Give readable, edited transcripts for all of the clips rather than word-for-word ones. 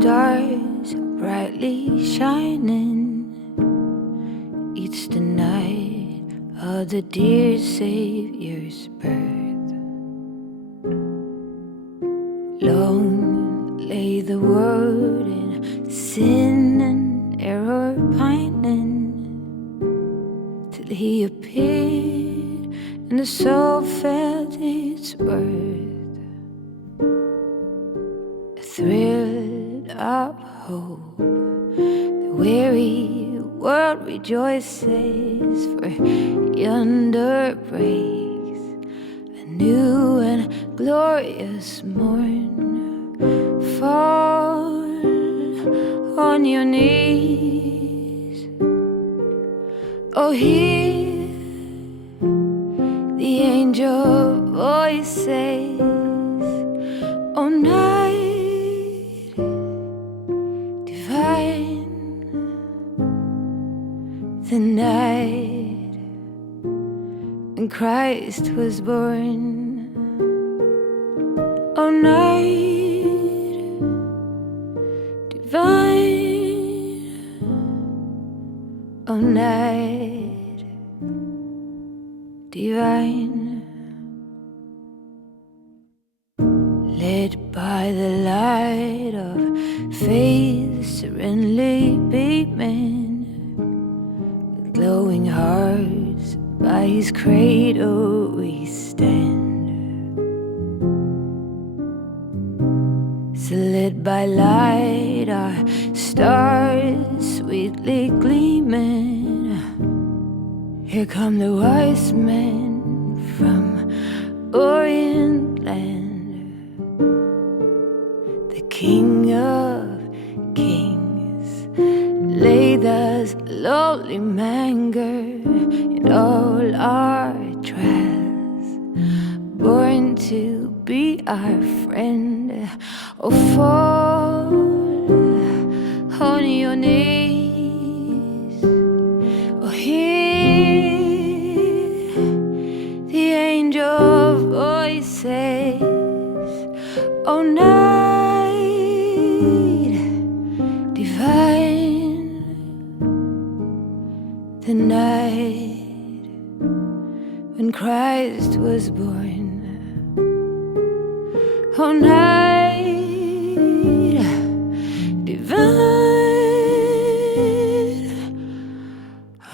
stars brightly shining. It's the night of the dear Savior's birth. Long lay the world in sin and error pining, till he appeared and the soul felt its worth. A thrill of hope, the weary world rejoices, for yonder breaks a new and glorious morn. Fall on your knees, oh hear the angel voices. Oh night divine, the night when Christ was born. Oh night divine, oh night divine. Led by the light of faith serenely beaming, with glowing hearts by his cradle we stand. So lit by light, our stars sweetly gleaming. Here come the wise men from Orient land. The King of Kings laid thus lowly manger in all our trials, born to be our friend. Oh, fall on your knees, oh, hear the angel voices. Oh, night divine, the night when Christ was born. Oh night divine,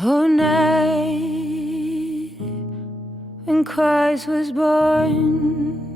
oh night when Christ was born.